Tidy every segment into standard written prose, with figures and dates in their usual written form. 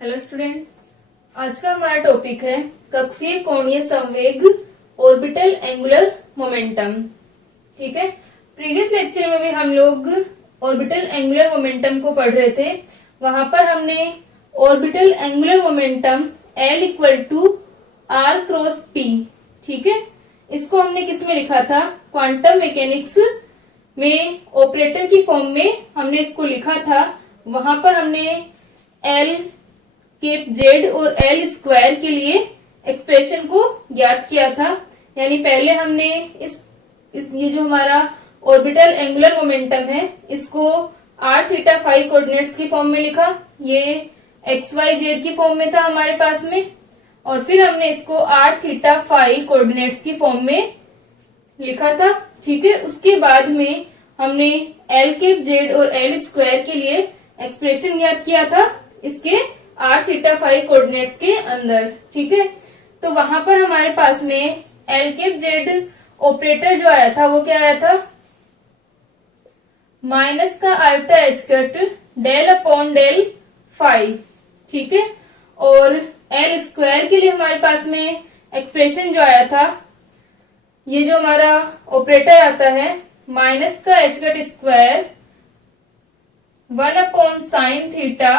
Hello students, आज का हमारा टॉपिक है कक्षीय कोणीय संवेग ऑर्बिटल एंगुलर मोमेंटम। ठीक है, प्रीवियस लेक्चर में भी हम लोग ऑर्बिटल एंगुलर मोमेंटम को पढ़ रहे थे। वहां पर हमने orbital angular momentum L equal to R cross P, ठीक है, इसको हमने किस में लिखा था, क्वांटम मैकेनिक्स में ऑपरेटर की फॉर्म में हमने इसको लिखा था। वहां पर हमने L केप जेड और L स्क्वायर के लिए एक्सप्रेशन को ज्ञात किया था। यानी पहले हमने इस ये जो हमारा ऑर्बिटल एंगुलर मोमेंटम है इसको r थीटा फाई कोऑर्डिनेट्स की फॉर्म में लिखा, ये एक्स वाई जेड की फॉर्म में था हमारे पास में, और फिर हमने इसको r थीटा फाई कोऑर्डिनेट्स की फॉर्म में लिखा था। ठीक है, उसके बाद में हमने L केप जेड और L स्क्वायर के लिए एक्सप्रेशन ज्ञात किया था इसके r थीटा फाई कोऑर्डिनेट्स के अंदर। ठीक है, तो वहां पर हमारे पास में L केप जेड ऑपरेटर जो आया था वो क्या आया था, माइनस का iota H cut del upon del phi. ठीक है, और L स्क्वायर के लिए हमारे पास में एक्सप्रेशन जो आया था, ये जो हमारा ऑपरेटर आता है माइनस का H cut square 1 upon sine theta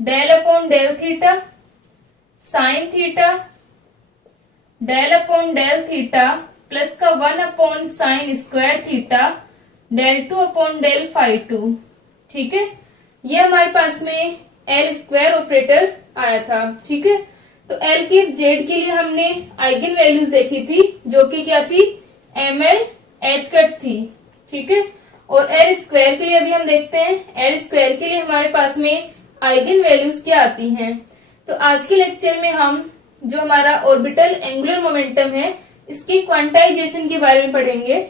del upon del theta sine theta del upon del theta plus का 1 upon sine square theta del 2 upon del phi 2। ठीक है, ये हमारे पास में L स्क्वायर ऑपरेटर आया था। ठीक है, तो L केप जेड के लिए हमने आइगन वैल्यूज देखी थी जो कि क्या थी, ml h कट थी। ठीक है, और L स्क्वायर के लिए अभी हम देखते हैं L स्क्वायर के लिए हमारे पास में आइगन वैल्यूज क्या आती हैं। तो आज के लेक्चर में हम जो हमारा ऑर्बिटल एंगुलर मोमेंटम है इसके क्वांटाइजेशन के बारे में पढ़ेंगे।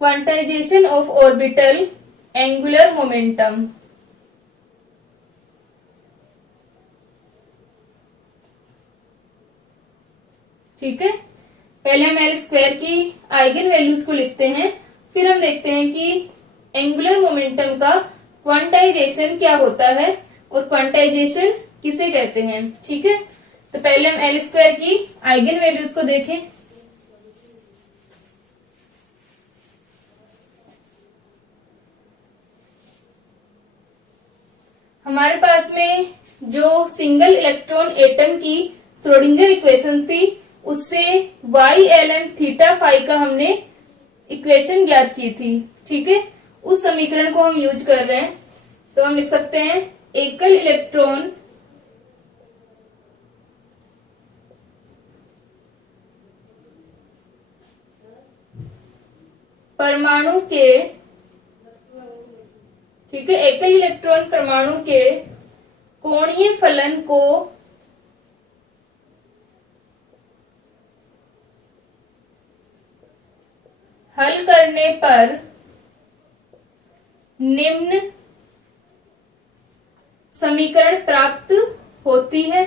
Quantization of orbital angular momentum. ठीक है, पहले हम L स्क्वायर की आइगन वैल्यूज को लिखते हैं, फिर हम देखते हैं कि एंगुलर मोमेंटम का क्वांटाइजेशन क्या होता है और क्वांटाइजेशन किसे कहते हैं। ठीक है, तो पहले हम L स्क्वायर की आइगन वैल्यूज को देखें। हमारे पास में जो सिंगल इलेक्ट्रॉन एटम की श्रोडिंगर इक्वेशन थी उससे YLM थीटा फाई का हमने इक्वेशन ज्ञात की थी। ठीक है, उस समीकरण को हम यूज कर रहे हैं, तो हम लिख सकते हैं एकल इलेक्ट्रॉन परमाणु के, ठीक है, एकल इलेक्ट्रॉन परमाणु के कोणीय फलन को हल करने पर निम्न समीकरण प्राप्त होती है।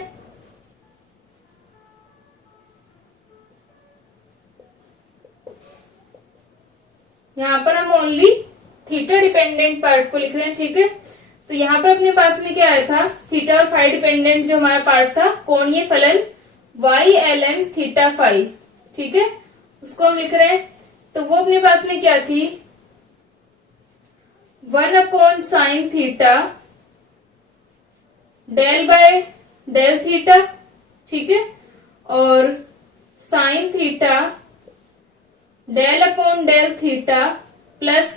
यहां पर हम ओनली थीटा डिपेंडेंट पार्ट को लिख रहे हैं। ठीक है, तो यहां पर अपने पास में क्या आया था, थीटा और फाई डिपेंडेंट जो हमारा पार्ट था, कोणीय फलन YLM थीटा फाई। ठीक है, उसको हम लिख रहे हैं, तो वो अपने पास में क्या थी, 1 upon sine theta del by del theta. ठीक है, और sine theta del upon del theta plus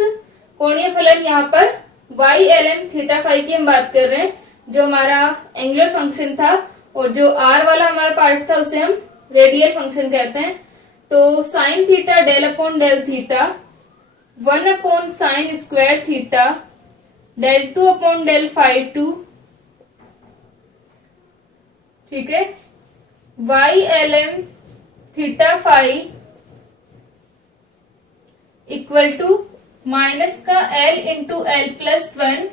कोणीय फलन यहाँ पर YLM थीटा फाई की हम बात कर रहे हैं, जो हमारा एंगुलर फंक्शन था, और जो R वाला हमारा पार्ट था उसे हम रेडियल फंक्शन कहते हैं। तो sine theta del upon del theta 1 upon sine square theta del 2 upon del phi 2। ठीक है, YLM theta phi equal to minus का L इंटू L प्लस 1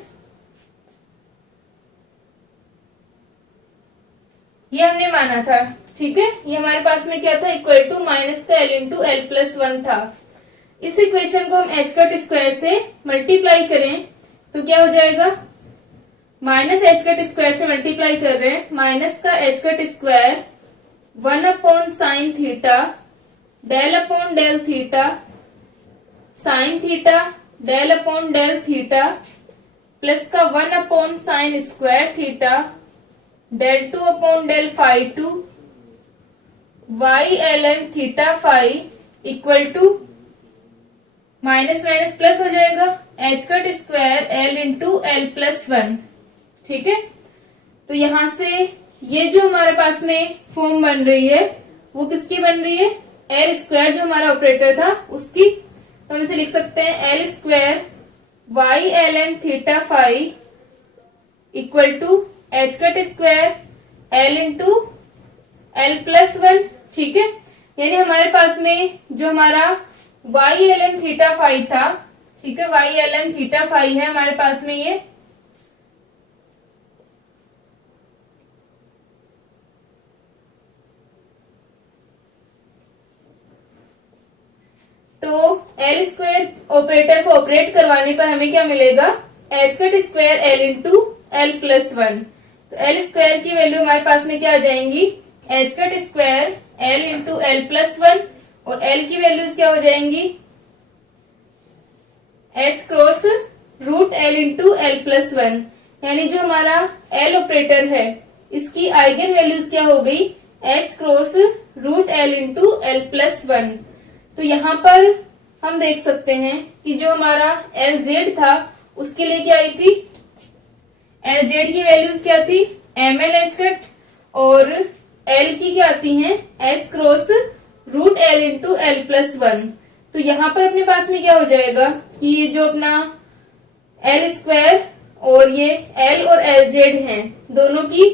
ये हमने माना था, ठीक है। ये हमारे पास में क्या था, इक्वल टू माइनस का L into L plus one था। इस इक्वेशन को हम एच कट स्क्वायर से मल्टीप्लाई करें तो क्या हो जाएगा, माइनस एच कट स्क्वायर से मल्टीप्लाई कर रहे हैं, माइनस का H cut square 1 upon sine theta del upon del theta sine theta del upon del theta plus का 1 upon sine square theta del 2 upon del phi two Y L M theta phi equal to minus minus plus हो जाएगा, H cut square L into L plus one, ठीक है। तो यहां से ये जो हमारे पास में फॉर्म बन रही है वो किसकी बन रही है, एल स्क्वायर जो हमारा ऑपरेटर था उसकी। तो हम इसे लिख सकते हैं L square Y L M theta phi equal to H cut square L into L plus one, ठीक है। यानी हमारे पास में जो हमारा Y L M theta phi था, ठीक है, Y L M theta phi है हमारे पास में ये, तो एल स्क्वायर ऑपरेटर को ऑपरेट करवाने पर हमें क्या मिलेगा, H cut square L into L plus one. तो एल स्क्वायर की वैल्यू हमारे पास में क्या आ जाएंगी, H cut square L into L plus one, और एल की वैल्यूज क्या हो जाएंगी, H cross root L into L plus one. यानी जो हमारा एल ऑपरेटर है इसकी आइगन वैल्यूज क्या हो गई, H cross root L into L plus one. तो यहाँ पर हम देख सकते हैं कि जो हमारा एल जेड था उसके लिए क्या आई थी, एल जेड की वैल्यूज क्या थी, एम एल एच कट, और एल की क्या आती हैं, H cross root L into L plus one. तो यहाँ पर अपने पास में क्या हो जाएगा कि ये जो अपना एल स्क्वायर और ये एल और एल जेड हैं दोनों की,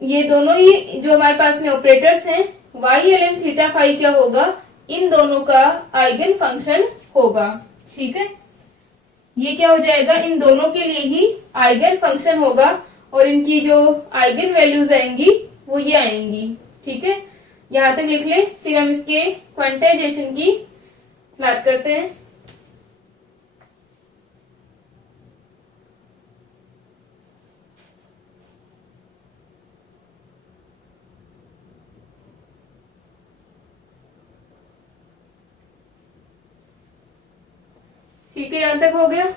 ये दोनों ही जो हमारे पास में ऑपरेटर्स हैं, Y L M theta phi क्या होगा, इन दोनों का आइगन फंक्शन होगा, ठीक है। ये क्या हो जाएगा, इन दोनों के लिए ही आइगन फंक्शन होगा और इनकी जो आइगन वैल्यूज आएंगी वो ये आएंगी, ठीक है। यहां तक लिख ले, फिर हम इसके क्वांटाइजेशन की बात करते हैं। ठीक है, यहां तक हो गया।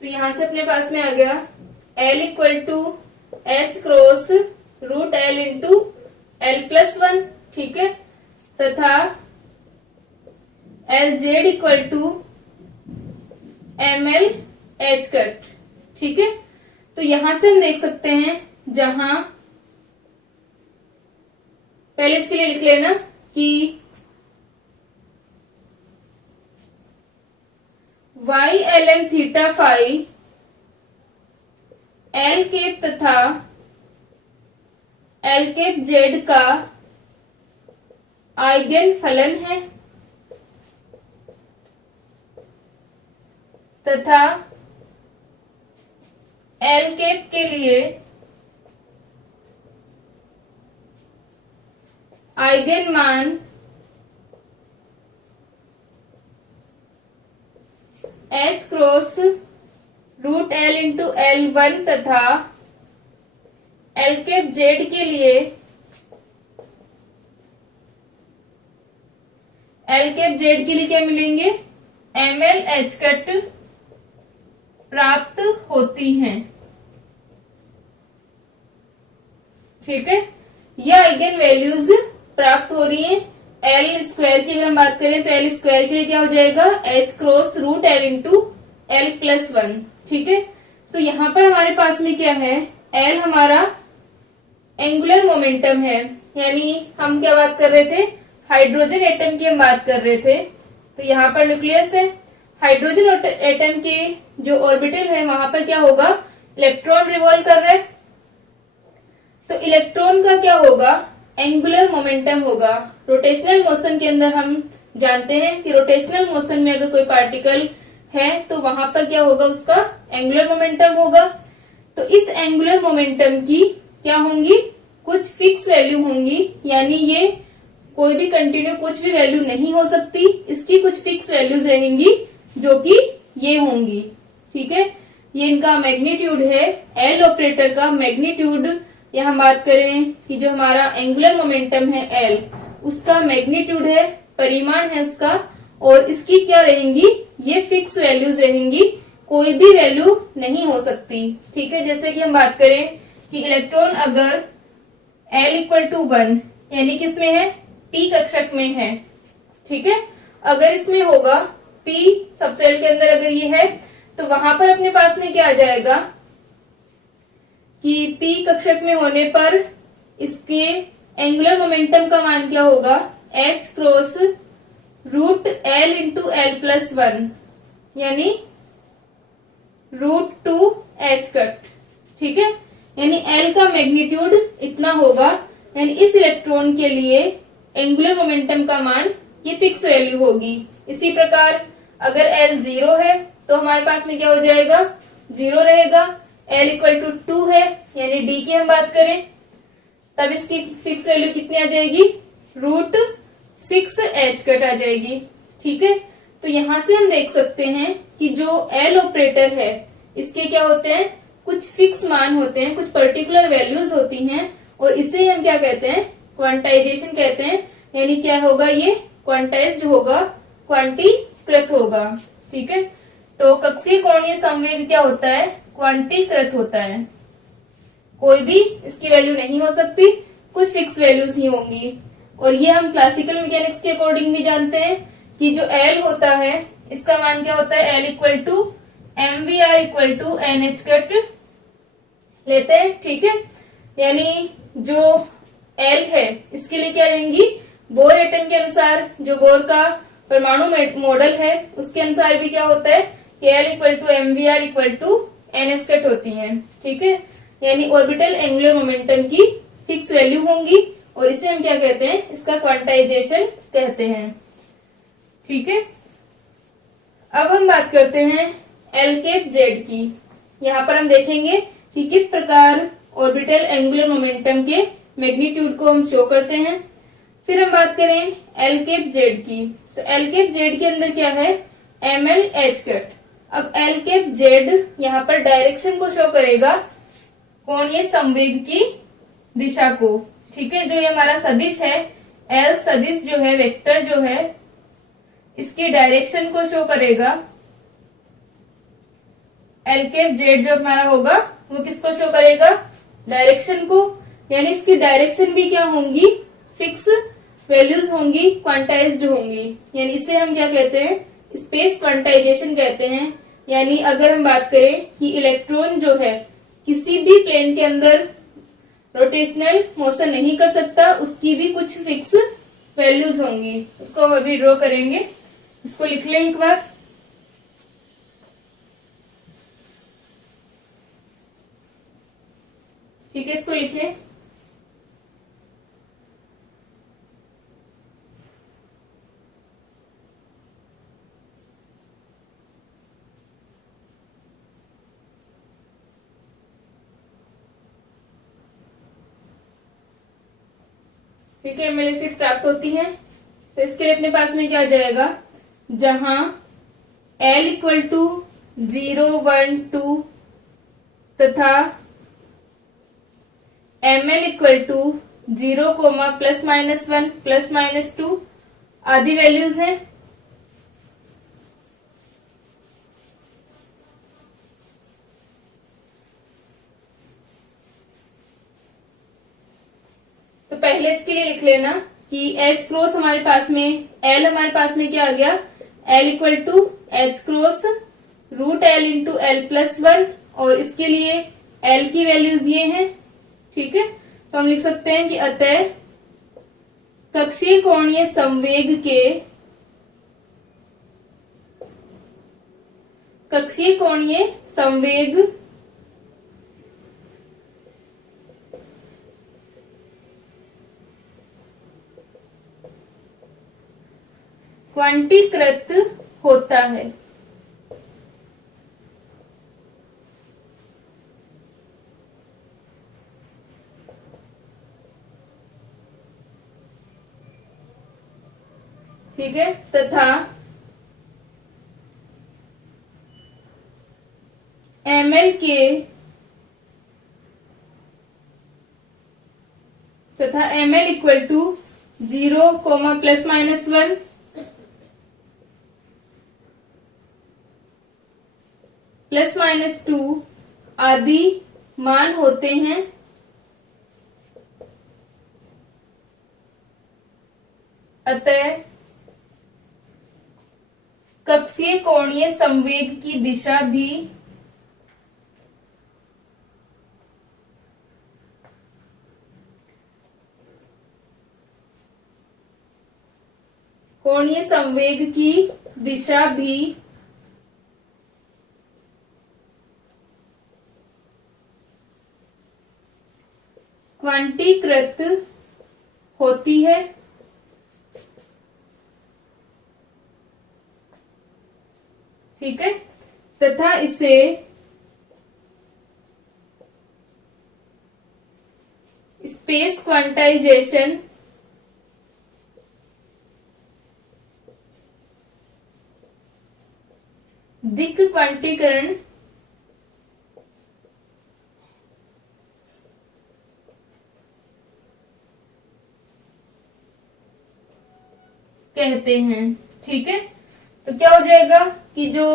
तो यहां से अपने पास में आ गया L equal to H cross root L into L plus one, ठीक है, तथा L Z equal to M L H cut, ठीक है। तो यहां से हम देख सकते हैं, जहां पहले इसके लिए लिख लेना कि Y L M theta phi L cap तथा एल केप जेड का आइगन फलन है तथा एल केप के लिए आइगन मान H cross root L into L one तथा एल केप जेड के लिए क्या मिलेंगे, एम एल एच कट प्राप्त होती हैं, ठीक है। यह आइगन वैल्यूज प्राप्त हो रही हैं एल स्क्वायर की अगर हम बात करें तो एल स्क्वायर के लिए क्या हो जाएगा, H cross root L into L plus one. ठीक है, तो यहाँ पर हमारे पास में क्या है, एल हमारा एंगुलर मोमेंटम है, यानी हम क्या बात कर रहे थे, हाइड्रोजन एटम की हम बात कर रहे थे। तो यहाँ पर न्यूक्लियस है, हाइड्रोजन एटम के जो ऑर्बिटल है वहां पर क्या होगा, इलेक्ट्रॉन रिवॉल्व कर रहे हैं। तो इलेक्ट्रॉन का क्या होगा, एंगुलर मोमेंटम होगा। रोटेशनल मोशन के अंदर हम जानते हैं कि रोटेशनल मोशन में अगर कोई पार्टिकल है तो वहां पर क्या होगा, उसका एंगुलर मोमेंटम होगा। तो इस एंगुलर मोमेंटम की क्या होंगी, कुछ फिक्स वैल्यू होंगी, यानी ये कोई भी कंटिन्यू कुछ भी वैल्यू नहीं हो सकती, इसकी कुछ फिक्स वैल्यूज रहेंगी जो कि ये होंगी। ठीक है, ये इनका मैग्नीट्यूड है, एल ऑपरेटर का मैग्नीट्यूड। या हम बात करें कि जो हमारा एंगुलर मोमेंटम है एल, उसका मैग्नीट्यूड है, परिमाण है उसका, और इसकी क्या रहेंगी, ये फिक्स वैल्यूज रहेंगी, कोई भी वैल्यू नहीं हो सकती। ठीक है, जैसे कि हम बात करें कि इलेक्ट्रॉन अगर एल इक्वल टू 1 यानी किसमें है, पी कक्षक में है। ठीक है, अगर इसमें होगा पी सबसेल के अंदर अगर ये है तो वहां पर अपने पास में क्या आ जाएगा कि पी कक्षक में होने पर इसके एंगुलर मोमेंटम का मान क्या होगा, H cross root L into L plus one, यानी रूट टू एच कट। ठीक है, यानी एल का मैग्नीट्यूड इतना होगा, यानी इस इलेक्ट्रॉन के लिए एंगुलर मोमेंटम का मान ये फिक्स वैल्यू होगी। इसी प्रकार अगर एल 0 है तो हमारे पास में क्या हो जाएगा, 0 रहेगा। एल इक्वल टू 2 है, यानी डी की हम बात करें तब इसकी फिक्स वैल्यू कितनी आ जाएगी, रूट 6 एच कट आ जाएगी। ठीक है, तो यहां से हम देख सकते हैं कि जो एल ऑपरेटर है इसके क्या होते हैं, कुछ फिक्स मान होते हैं, कुछ पर्टिकुलर वैल्यूज होती हैं, और इसे हम क्या कहते हैं, क्वांटाइजेशन कहते हैं। यानी क्या होगा, ये क्वांटाइज्ड होगा, क्वांटीकृत होगा। ठीक है, तो कक्षीय कोणीय संवेग क्या होता है, क्वांटीकृत होता है, कोई भी इसकी वैल्यू नहीं हो सकती, कुछ फिक्स वैल्यूज ही होंगी। और ये हम क्लासिकल मैकेनिक्स के अकॉर्डिंग भी जानते हैं कि जो एल होता है इसका मान क्या होता है, L equal to M V R equal to N H cut लेते हैं। ठीक है, यानी जो एल है इसके लिए क्या रहेंगी, बोर एटम के अनुसार, जो बोर का परमाणु मॉडल है उसके अनुसार भी क्या होता है कि L equal to M V R equal to N S cut होती है। ठीक है, यानी ऑर्बिटल एंगुलर मोमेंटम की फिक्स वैल्यू होंगी, और इसे हम क्या कहते हैं, इसका क्वांटाइजेशन कहते हैं। ठीक है, अब हम बात करते हैं एल कैप जेड की। यहाँ पर हम देखेंगे कि किस प्रकार ऑर्बिटल एंगुलर मोमेंटम के मैग्नीट्यूड को हम शो करते हैं। फिर हम बात करें एल कैप जेड की, तो एल कैप जेड के अंदर क्या है, एम एल एच कट। अब एल कैप जेड यहाँ पर डायरेक्शन को शो करेगा, कोणीय संवेग की दिशा को। ठीक है, जो ये हमारा सदिश है, एल सदिश जो है, वेक्टर जो है, इसके डायरेक्शन को शो करेगा। एल कैप जेड जो हमारा होगा वो किसको शो करेगा, डायरेक्शन को, यानी इसकी डायरेक्शन भी क्या होंगी, फिक्स वैल्यूज होंगी, क्वांटाइज्ड होंगी। यानी इसे हम क्या कहते हैं, स्पेस क्वांटाइजेशन कहते हैं। यानी अगर हम बात करें कि इलेक्ट्रॉन जो है किसी भी प्लेन के अंदर रोटेशनल मोशन नहीं कर सकता, उसकी भी कुछ फिक्स वैल्यूज होंगी। उसको हम अभी ड्रॉ करेंगे, इसको लिख लें एक बार। ठीक है, इसको लिखें। ठीक है, एमएलए शीट प्राप्त होती है, तो इसके लिए अपने पास में क्या आ जाएगा, जहां एल इक्वल टू 0, 1, 2 तथा एमएल इक्वल टू 0, +-1 +-2 आदि वैल्यूज हैं। तो पहले इसके लिए लिख लेना कि एच क्रॉस हमारे पास में एल हमारे पास में क्या आ गया, L equal to H cross root L into L plus one, और इसके लिए एल की वैल्यूज ये हैं। ठीक है, तो हम लिख सकते हैं कि अतः कक्षीय कोणीय संवेग के कक्षीय कोणीय संवेग क्वांटीकृत होता है। ठीक है, तथा एमएल के तथा ML equal to 0, plus minus 1, plus minus 2 आदि मान होते हैं। अतः कक्षीय कोणीय संवेग की दिशा भी कोणीय संवेग की दिशा भी क्वांटीकृत होती है। ठीक है, तथा इसे स्पेस क्वांटाइजेशन दिक् क्वांटीकरण कहते हैं। ठीक है, तो क्या हो जाएगा कि जो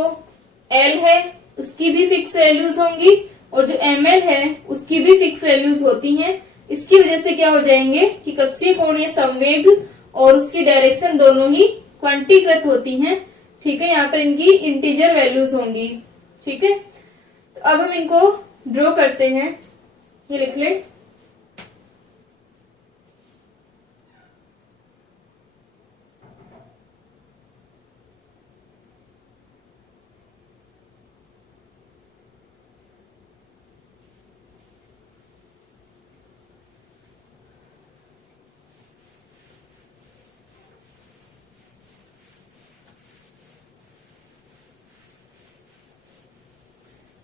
L है उसकी भी फिक्स वैल्यूज होंगी और जो ML है उसकी भी फिक्स वैल्यूज होती हैं। इसकी वजह से क्या हो जाएंगे कि कक्षीय कोणीय संवेग और उसकी डायरेक्शन दोनों ही क्वांटीकृत होती हैं। ठीक है, यहाँ पर इनकी इंटीजर वैल्यूज होंगी। ठीक है, तो अब हम इनको ड्रॉ करते हैं। ये लिख ले।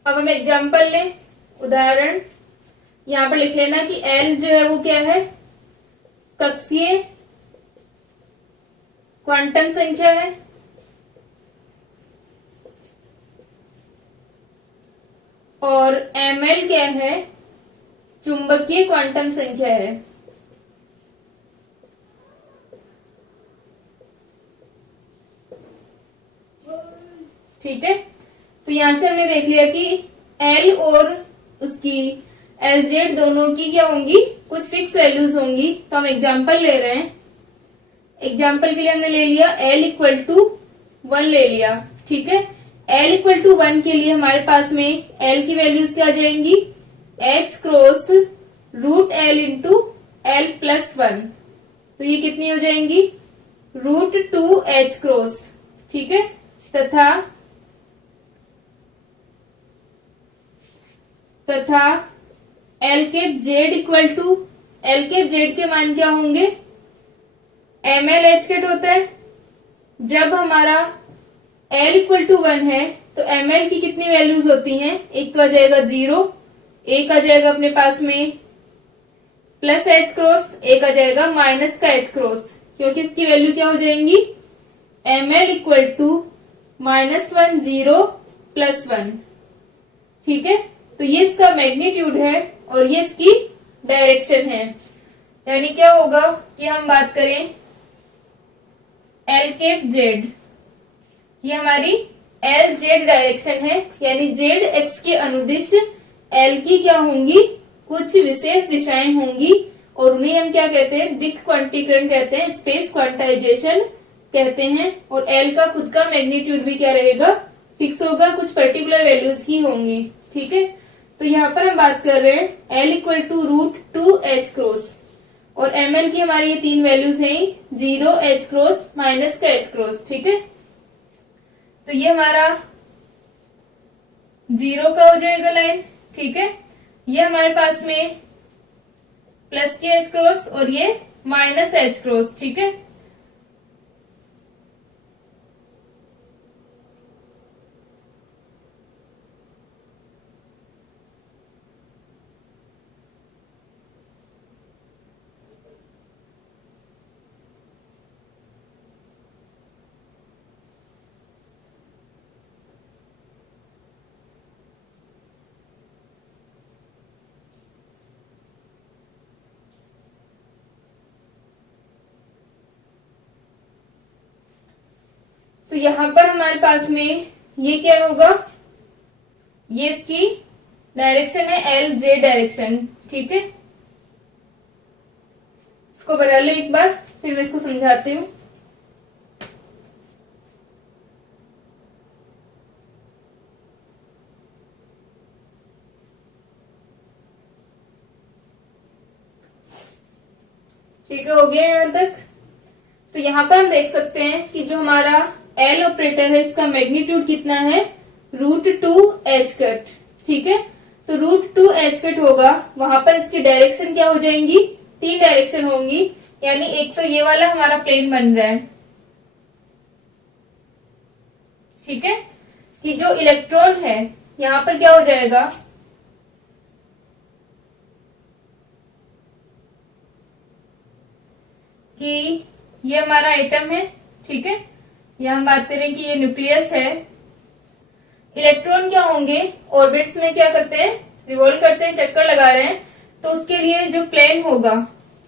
अब हम एग्जाम्पल लें, उदाहरण। यहां पर लिख लेना कि L जो है वो क्या है, कक्षीय क्वांटम संख्या है, और ML क्या है, चुंबकीय क्वांटम संख्या है। ठीक है, तो यहां से हमने देख लिया कि L और उसकी LZ दोनों की क्या होंगी, कुछ फिक्स वैल्यूज होंगी। तो हम एग्जाम्पल ले रहे हैं। एग्जाम्पल के लिए हमने ले लिया L इक्वल टू 1 ले लिया। ठीक है, L इक्वल टू 1 के लिए हमारे पास में L की वैल्यूज क्या आ जाएंगी, H cross root L into L plus 1। तो ये कितनी हो जाएंगी, रूट 2H क्रॉस। ठीक है, तथा L cap Z equal to, L cap Z के मान क्या होंगे, ML H केट होता है। जब हमारा L इक्वल टू 1 है तो ML की कितनी वैल्यूज होती हैं, एक तो आ जाएगा 0, एक आ जाएगा अपने पास में प्लस H क्रॉस, एक आ जाएगा माइनस का H क्रॉस, क्योंकि इसकी वैल्यू क्या हो जाएंगी, ML इक्वल टू -1 0 प्लस 1। ठीक है, तो ये इसका मैग्नीट्यूड है और ये इसकी डायरेक्शन है। यानी क्या होगा कि हम बात करें एल केप जेड, ये हमारी एल जेड डायरेक्शन है, यानी जेड एक्स के अनुदिश एल की क्या होंगी, कुछ विशेष दिशाएं होंगी और उन्हें हम क्या कहते हैं, दिक् क्वांटीकरण कहते हैं, स्पेस क्वांटाइजेशन कहते हैं। और एल का खुद का मैग्नीट्यूड भी क्या रहेगा, फिक्स होगा, कुछ पर्टिकुलर वैल्यूज ही होंगी। ठीक है, तो यहाँ पर हम बात कर रहे हैं L equal to root 2h cross, और एम एल की हमारी ये 3 वैल्यूज हैं, 0 h क्रॉस माइनस का h क्रॉस। ठीक है, तो ये हमारा 0 का हो जाएगा लाइन। ठीक है, ये हमारे पास में प्लस के h क्रॉस और ये माइनस h क्रॉस। ठीक है, तो यहां पर हमारे पास में ये क्या होगा, ये इसकी डायरेक्शन है, एल जे डायरेक्शन। ठीक है, इसको बना लो एक बार, फिर मैं इसको समझाती हूँ। ठीक है, हो गया यहां तक। तो यहां पर हम देख सकते हैं कि जो हमारा एल ऑपरेटर है इसका मैग्नीट्यूड कितना है, रूट 2h कट। ठीक है, तो रूट 2h कट होगा, वहां पर इसकी डायरेक्शन क्या हो जाएंगी, 3 डायरेक्शन होंगी, यानी एक तो ये वाला हमारा प्लेन बन रहा है। ठीक है, कि जो इलेक्ट्रॉन है यहां पर क्या हो जाएगा, कि ये हमारा एटम है। ठीक है, यह हम बात करें कि ये न्यूक्लियस है। इलेक्ट्रॉन क्या होंगे, ऑर्बिट्स में क्या करते हैं, रिवॉल्व करते हैं, चक्कर लगा रहे हैं, तो उसके लिए जो प्लेन होगा,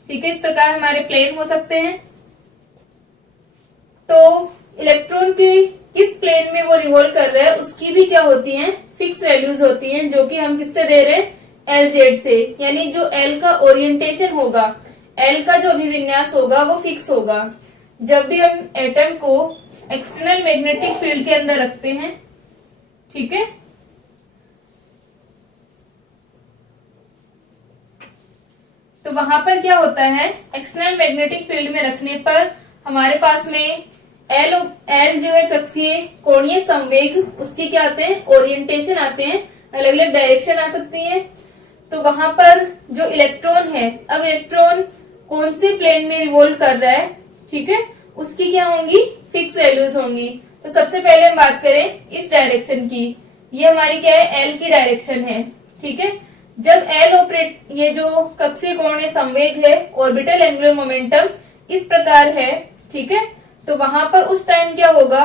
ठीक है, इस प्रकार हमारे प्लेन हो सकते हैं। तो इलेक्ट्रॉन के किस प्लेन में वो रिवॉल्व कर रहा है उसकी भी क्या होती है, फिक्स वैल्यूज होती हैं, जो कि हम किससे दे रहे हैं, एल जेड से। यानी जो एल का ओरिएंटेशन होगा, एल का जो अभिविन्यास होगा वो फिक्स होगा जब भी हम एटम को एक्सटर्नल मैग्नेटिक फील्ड के अंदर रखते हैं। ठीक है, तो वहां पर क्या होता है, एक्सटर्नल मैग्नेटिक फील्ड में रखने पर हमारे पास में एल जो है कक्षीय कोणीय संवेग, उसके क्या आते हैं, ओरिएंटेशन आते हैं, अलग अलग डायरेक्शन आ सकती है। तो वहां पर जो इलेक्ट्रॉन है, अब इलेक्ट्रॉन कौन से प्लेन में रिवॉल्व कर रहा है, ठीक है, उसकी क्या होंगी, फिक्स वैल्यूज होंगी। तो सबसे पहले हम बात करें इस डायरेक्शन की, ये हमारी क्या है, एल की डायरेक्शन है। ठीक है, जब एल ऑपरेट, ये जो कक्षीय कोणीय संवेग है, ऑर्बिटल एंगुलर मोमेंटम इस प्रकार है, ठीक है, तो वहां पर उस टाइम क्या होगा,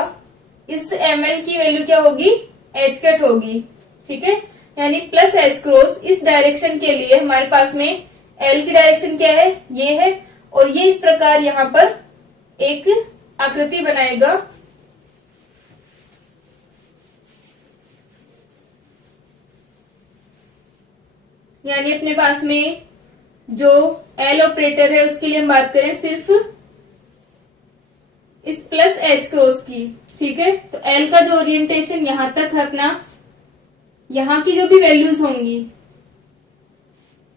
इस ml की वैल्यू क्या होगी, h कट होगी। ठीक है, यानी प्लस h क्रॉस, इस डायरेक्शन के लिए हमारे पास में l की डायरेक्शन क्या है, ये है, और ये इस प्रकार यहाँ पर एक आकृति बनाएगा। यानी अपने पास में जो एल ऑपरेटर है उसके लिए हम बात करें सिर्फ इस प्लस एच क्रॉस की। ठीक है, तो एल का जो ओरिएंटेशन यहां तक है अपना, यहां की जो भी वैल्यूज होंगी,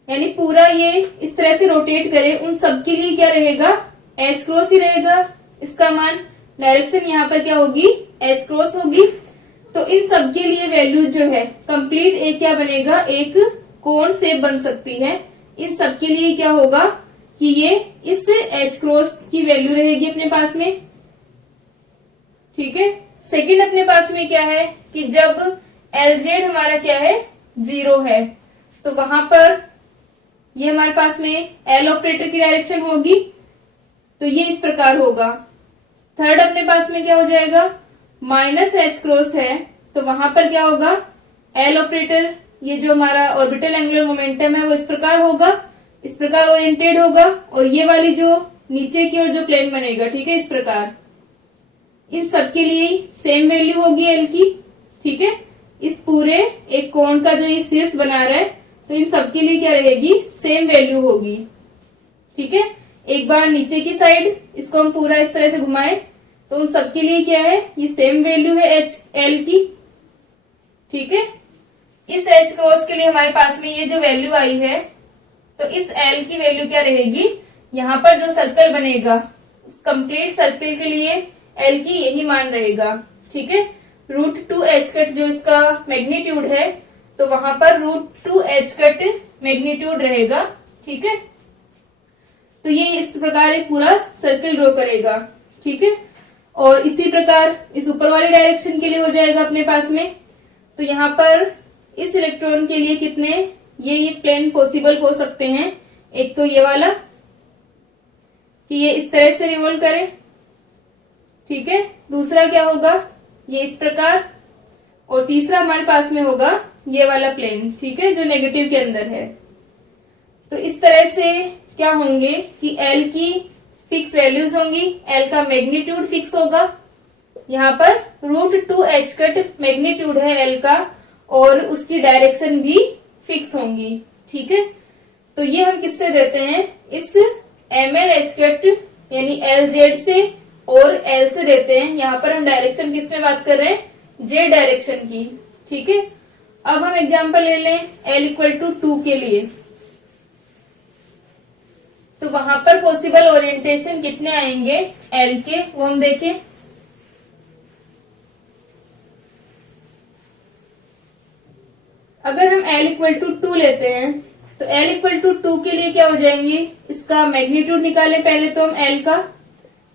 यानी पूरा ये इस तरह से रोटेट करे, उन सब के लिए क्या रहेगा, एच क्रॉस ही रहेगा, इसका मान, डायरेक्शन यहाँ पर क्या होगी, एच क्रॉस होगी। तो इन सब के लिए वैल्यू जो है कंप्लीट एक क्या बनेगा, एक कोण शेप बन सकती है। इन सब के लिए क्या होगा कि ये इस एच क्रॉस की वैल्यू रहेगी अपने पास में। ठीक है, सेकंड अपने पास में क्या है कि जब एल जेड हमारा क्या है, 0 है, तो वहां पर ये हमारे पास में एल ऑपरेटर की डायरेक्शन होगी, तो ये इस प्रकार होगा। थर्ड अपने पास में क्या हो जाएगा, माइनस एच क्रॉस है, तो वहां पर क्या होगा, एल ऑपरेटर, ये जो हमारा ऑर्बिटल एंगुलर मोमेंटम है वो इस प्रकार होगा, इस प्रकार ओरिएंटेड होगा, और ये वाली जो नीचे की ओर जो प्लेन बनेगा, ठीक है, इस प्रकार। इन सब के लिए सेम वैल्यू होगी एल की। ठीक है, इस पूरे एक कोण का जो ये शीर्ष बना रहा है, तो इन सब के लिए क्या रहेगी, सेम वैल्यू होगी। ठीक है। एक बार नीचे की साइड इसको हम पूरा इस तरह से घुमाएं तो उन सबके लिए क्या है, ये सेम वैल्यू है एच एल की, ठीक है। इस एच क्रॉस के लिए हमारे पास में ये जो वैल्यू आई है, तो इस एल की वैल्यू क्या रहेगी, यहाँ पर जो सर्कल बनेगा उस कंप्लीट सर्कल के लिए एल की यही मान रहेगा, ठीक है। √2h जो इसका मैग्नीट्यूड है, तो वहां पर √2h मैग्नीट्यूड रहेगा, ठीक है। तो ये इस प्रकार एक पूरा सर्कल ड्रॉ करेगा, ठीक है। और इसी प्रकार इस ऊपर वाले डायरेक्शन के लिए हो जाएगा अपने पास में। तो यहाँ पर इस इलेक्ट्रॉन के लिए कितने ये प्लेन पॉसिबल हो सकते हैं, एक तो ये वाला कि ये इस तरह से रिवॉल्व करे, ठीक है। दूसरा क्या होगा, ये इस प्रकार, और तीसरा हमारे पास में होगा ये वाला प्लेन, ठीक है, जो नेगेटिव के अंदर है। तो इस तरह से क्या होंगे कि एल की फिक्स वैल्यूज होंगी, एल का मैग्नीट्यूड फिक्स होगा, यहाँ पर √2h मैग्नीट्यूड है एल का, और उसकी डायरेक्शन भी फिक्स होंगी, ठीक है। तो ये हम किससे देते हैं, इस MLH यानी LZ से और L से देते हैं। यहाँ पर हम डायरेक्शन किस में बात कर रहे हैं, Z डायरेक्शन की, ठीक है। अब हम एग्जांपल ले लें L=2 के लिए, तो वहां पर पॉसिबल ओरिएंटेशन कितने आएंगे L के, वो हम देखें। अगर हम L=2 लेते हैं तो L=2 के लिए क्या हो जाएंगे, इसका मैग्नीट्यूड निकालें पहले तो हम L का,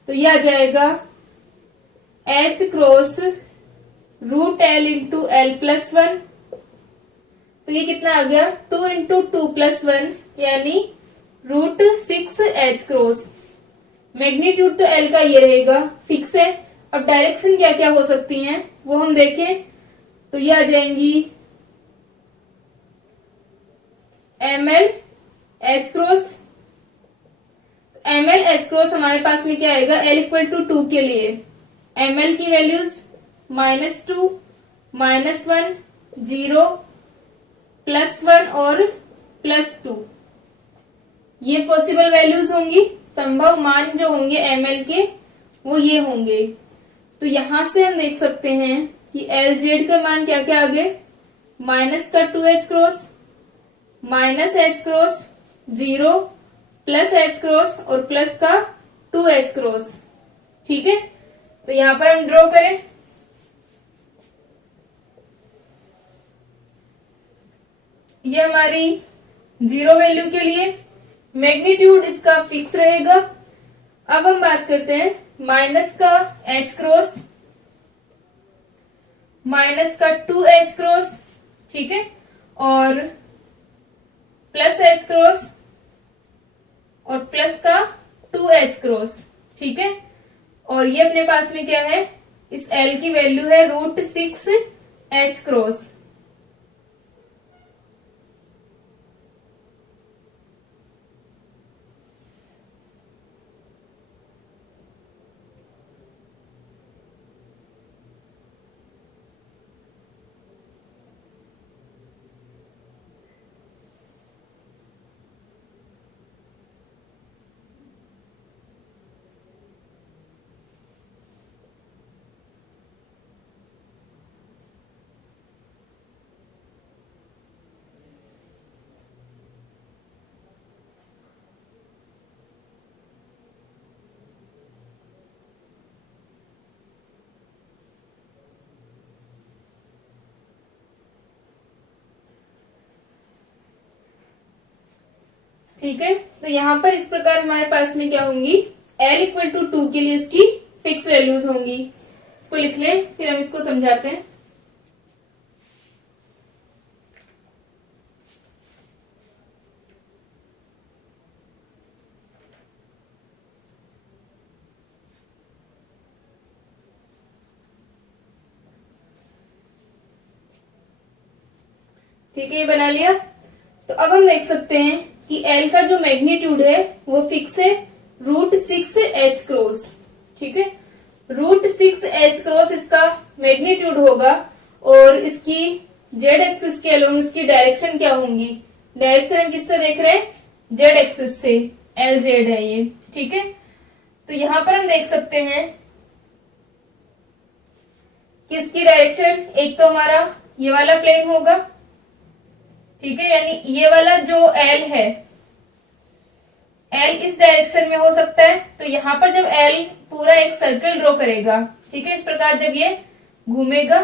तो ये आ जाएगा H क्रॉस √L × L+1। तो ये कितना आ गया, 2 × 2+1 यानी √6h क्रॉस। मैग्नीट्यूड तो L का ये रहेगा, फिक्स है। अब डायरेक्शन क्या क्या हो सकती हैं वो हम देखें, तो ये आ जाएंगी MLH क्रॉस। MLH क्रॉस हमारे पास में क्या आएगा, L=2 के लिए ML की वैल्यूज -2, -1, 0, +1 और +2, ये पॉसिबल वैल्यूज होंगी, संभव मान जो होंगे ML के वो ये होंगे। तो यहां से हम देख सकते हैं कि LZ का मान क्या क्या आ गए, -2h cross, -h cross, 0, +h cross और प्लस का 2h क्रॉस, ठीक है। तो यहां पर हम ड्रॉ करें, ये हमारी 0 वैल्यू के लिए मैग्नीट्यूड इसका फिक्स रहेगा। अब हम बात करते हैं माइनस का h क्रॉस, माइनस का 2h क्रॉस, ठीक है, और +h क्रॉस और प्लस का 2h क्रॉस, ठीक है। और ये अपने पास में क्या है, इस L की वैल्यू है √6h क्रॉस। ठीक है। तो यहाँ पर इस प्रकार हमारे पास में क्या होंगी, L=2 के लिए इसकी फिक्स वैल्यूज होंगी। इसको लिख लें, फिर हम इसको समझाते हैं। ठीक है, ये बना लिया। तो अब हम देख सकते हैं कि L का जो मैग्नीट्यूड है वो फिक्स है √6h क्रॉस, ठीक है। √6h क्रॉस इसका मैग्नीट्यूड होगा, और इसकी Z एक्सिस के अलोंग इसकी डायरेक्शन क्या होंगी, डायरेक्शन हम किससे देख रहे हैं, Z एक्सिस से। LZ है ये, ठीक है। तो यहां पर हम देख सकते हैं किसकी डायरेक्शन, एक तो हमारा ये वाला प्लेन होगा, ठीक है, यानी ये वाला जो L है, L इस डायरेक्शन में हो सकता है। तो यहां पर जब L पूरा एक सर्कल ड्रॉ करेगा, ठीक है, इस प्रकार जब ये घूमेगा,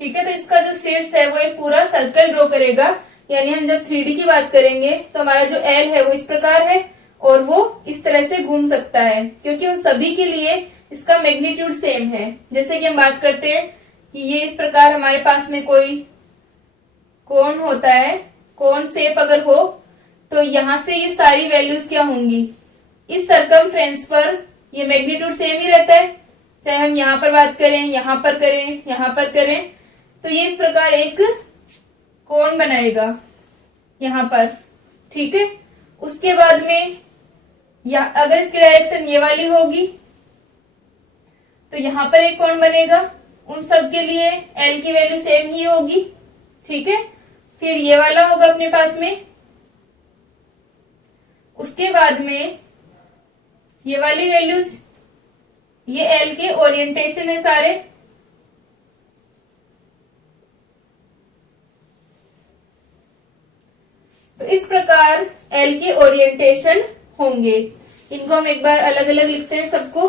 ठीक है, तो इसका जो शीर्ष है वो एक पूरा सर्कल ड्रॉ करेगा। यानी हम जब 3D की बात करेंगे तो हमारा जो L है वो इस प्रकार है और वो इस तरह से घूम सकता है, क्योंकि उन सभी के लिए इसका मैग्नीट्यूड सेम है। जैसे कि हम बात करते हैं कि ये इस प्रकार हमारे पास में कोई कोण होता है, कोण शेप अगर हो तो यहां से ये सारी वैल्यूज क्या होंगी, इस सरकमफ्रेंस पर ये मैग्नीट्यूड सेम ही रहता है, चाहे हम यहां पर बात करें, यहां पर करें, यहां पर करें। तो ये इस प्रकार एक कोण बनाएगा यहां पर, ठीक है। उसके बाद में या अगर इसकी डायरेक्शन ये वाली होगी तो यहां पर एक कोण बनेगा, उन सब के लिए L की वैल्यू सेम ही होगी, ठीक है। फिर ये वाला होगा अपने पास में, उसके बाद में ये वाली वैल्यूज, ये L के ओरिएंटेशन है सारे, तो इस प्रकार L के ओरिएंटेशन होंगे। इनको हम एक बार अलग अलग लिखते हैं सबको।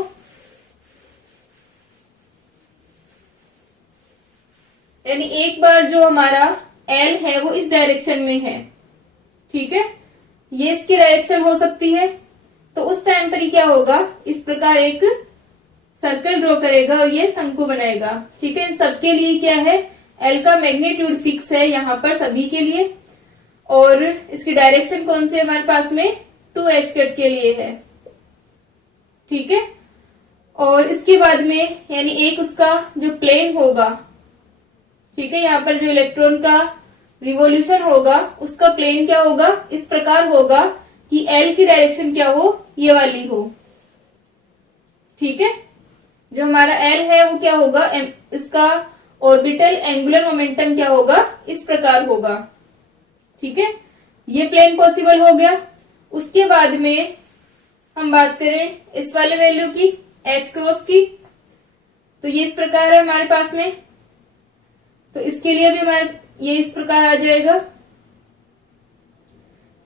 यानी एक बार जो हमारा L है वो इस डायरेक्शन में है, ठीक है, ये इसकी डायरेक्शन हो सकती है। तो उस टाइम पर ही क्या होगा, इस प्रकार एक सर्कल ड्रॉ करेगा और ये शंकु बनाएगा, ठीक है। इन सबके लिए क्या है, L का मैग्नीट्यूड फिक्स है यहां पर सभी के लिए, और इसकी डायरेक्शन कौन सी है हमारे पास में, 2h कट के लिए है, ठीक है। और इसके बाद में यानी एक उसका जो प्लेन होगा, ठीक है, यहाँ पर जो इलेक्ट्रॉन का रिवॉल्यूशन होगा उसका प्लेन क्या होगा, इस प्रकार होगा कि L की डायरेक्शन क्या हो, ये वाली हो, ठीक है। जो हमारा L है वो क्या होगा, इसका ऑर्बिटल एंगुलर मोमेंटम क्या होगा, इस प्रकार होगा, ठीक है। ये प्लेन पॉसिबल हो गया। उसके बाद में हम बात करें इस वाले वैल्यू की, H क्रॉस की, तो ये इस प्रकार है हमारे पास में, तो इसके लिए भी हमारे ये इस प्रकार आ जाएगा।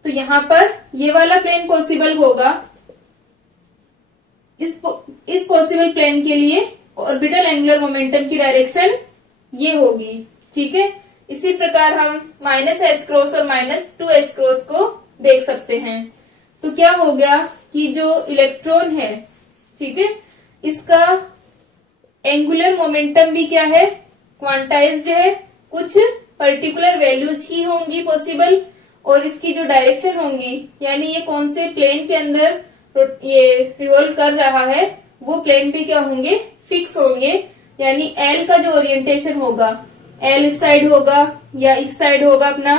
तो यहां पर ये वाला प्लेन पॉसिबल होगा, इस पॉसिबल प्लेन के लिए ऑर्बिटल एंगुलर मोमेंटम की डायरेक्शन ये होगी, ठीक है। इसी प्रकार हम -H क्रॉस और -2H क्रॉस को देख सकते हैं। तो क्या हो गया कि जो इलेक्ट्रॉन है, ठीक है, इसका एंगुलर मोमेंटम भी क्या है, क्वांटाइज्ड है, कुछ पर्टिकुलर वैल्यूज ही होंगी पॉसिबल, और इसकी जो डायरेक्शन होंगी यानी ये कौन से प्लेन के अंदर ये रिवॉल्व कर रहा है वो प्लेन पे क्या होंगे, फिक्स होंगे। यानी L का जो ओरिएंटेशन होगा, L इस साइड होगा या इस साइड होगा अपना,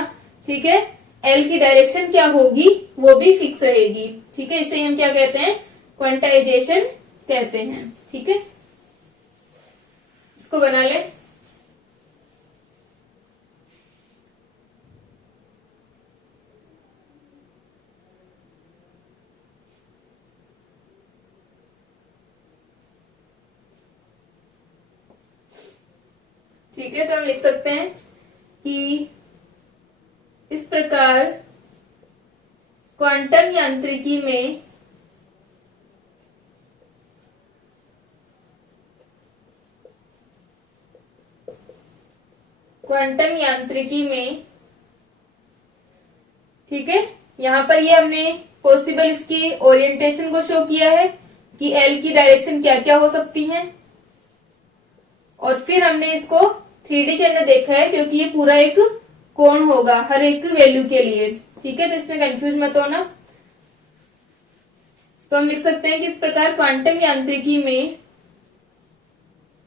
ठीक है, L की डायरेक्शन क्या होगी वो भी फिक्स रहेगी, ठीक है। इसे हम क्या कहते हैं, क्वांटाइजेशन कहते हैं, ठीक है। इसको बना ले। ठीक है, तो हम लिख सकते हैं कि इस प्रकार क्वांटम यांत्रिकी में ठीक है, यहां पर ये हमने पॉसिबल इसकी ओरिएंटेशन को शो किया है कि L की डायरेक्शन क्या क्या हो सकती है, और फिर हमने इसको 3D के अंदर देखा है क्योंकि ये पूरा एक कोण होगा हर एक वैल्यू के लिए, ठीक है। तो इसमें कंफ्यूज मत होना। तो हम लिख सकते हैं कि इस प्रकार क्वांटम यांत्रिकी में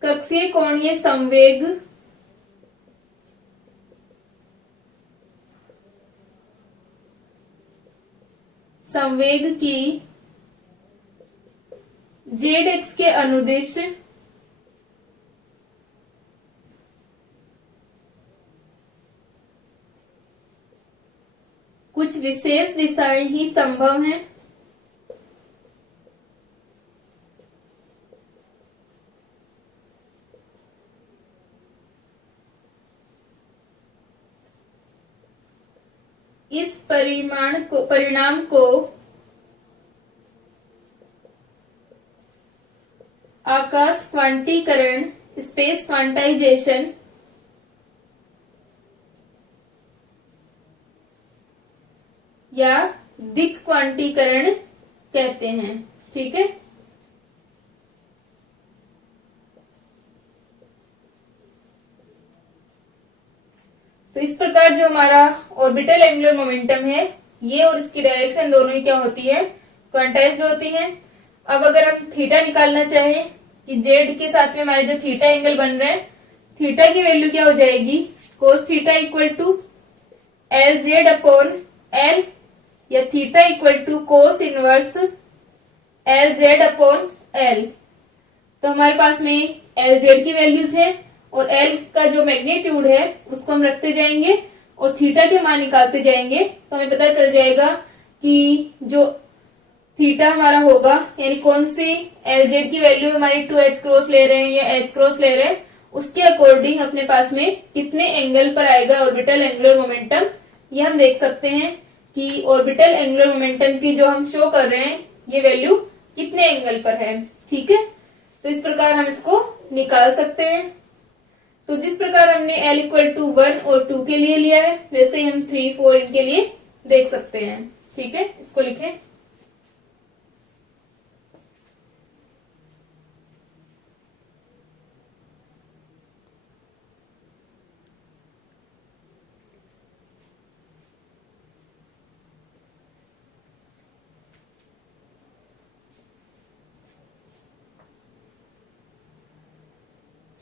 कक्षीय कोणीय संवेग की z-x के अनुदिश कुछ विशेष दिशाएं ही संभव हैं। इस परिणाम को आकाश क्वांटीकरण, स्पेस क्वांटाइजेशन या दिक् क्वांटीकरण कहते हैं। ठीक है, तो इस प्रकार जो हमारा ऑर्बिटल एंगुलर मोमेंटम है, ये और इसकी डायरेक्शन दोनों ही क्या होती है, क्वांटाइज्ड होती है। अब अगर हम थीटा निकालना चाहें कि जेड के साथ में हमारे जो थीटा एंगल बन रहे हैं, थीटा की वैल्यू क्या हो जाएगी, cos theta equal to L Z upon L, या theta equal to cos inverse L Z upon L. तो हमारे पास में एल जेड की वैल्यूज है और एल का जो मैग्नीट्यूड है उसको हम रखते जाएंगे और थीटा के मान निकालते जाएंगे, तो हमें पता चल जाएगा कि जो थीटा हमारा होगा, यानी कौन सी एल जेड की वैल्यू हमारी 2h क्रॉस ले रहे हैं या h क्रॉस ले रहे हैं, उसके अकॉर्डिंग अपने पास में कितने एंगल पर आएगा ऑर्बिटल एंगुलर मोमेंटम, ये हम देख सकते हैं कि ऑर्बिटल एंगुलर मोमेंटम की जो हम शो कर रहे हैं ये वैल्यू कितने एंगल पर है। ठीक है, तो इस प्रकार हम इसको निकाल सकते हैं। तो जिस प्रकार हमने L इक्वल टू 1 और 2 के लिए लिया है, वैसे ही हम 3, 4 इनके लिए देख सकते हैं। ठीक है, इसको लिखें।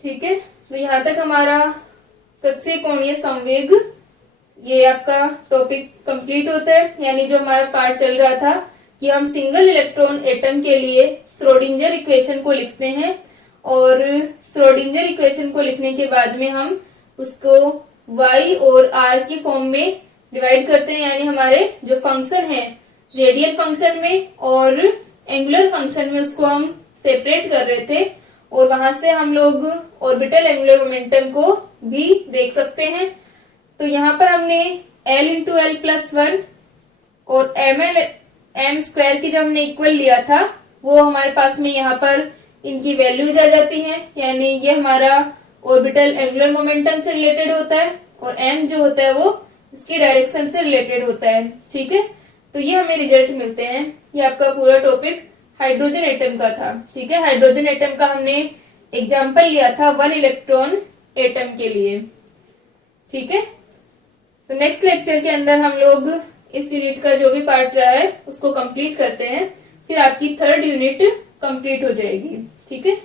ठीक है, तो यहाँ तक हमारा कक्षीय कोणीय संवेग ये आपका टॉपिक कंप्लीट होता है। यानी जो हमारा पार्ट चल रहा था कि हम सिंगल इलेक्ट्रॉन एटम के लिए श्रोडिंगर इक्वेशन को लिखते हैं और श्रोडिंगर इक्वेशन को लिखने के बाद में हम उसको y और r की फॉर्म में डिवाइड करते हैं। यानी हमारे जो फंक्शन है रेडियल फंक्शन में और एंगुलर फंक्शन में उसको हम सेपरेट कर रहे थे और वहां से हम लोग ऑर्बिटल एंगुलर मोमेंटम को भी देख सकते हैं। तो यहाँ पर हमने L इंटू एल प्लस 1 और m स्क्वायर की जब हमने इक्वल लिया था वो हमारे पास में यहाँ पर इनकी वैल्यूज आ जाती हैं। यानी ये हमारा ऑर्बिटल एंगुलर मोमेंटम से रिलेटेड होता है और m जो होता है वो इसकी डायरेक्शन से रिलेटेड होता है। ठीक है, तो ये हमें रिजल्ट मिलते हैं। ये आपका पूरा टॉपिक हाइड्रोजन एटम का था। ठीक है, हाइड्रोजन एटम का हमने एग्जाम्पल लिया था 1 इलेक्ट्रॉन एटम के लिए। ठीक है, तो नेक्स्ट लेक्चर के अंदर हम लोग इस यूनिट का जो भी पार्ट रहा है उसको कंप्लीट करते हैं, फिर आपकी 3rd यूनिट कंप्लीट हो जाएगी। ठीक है।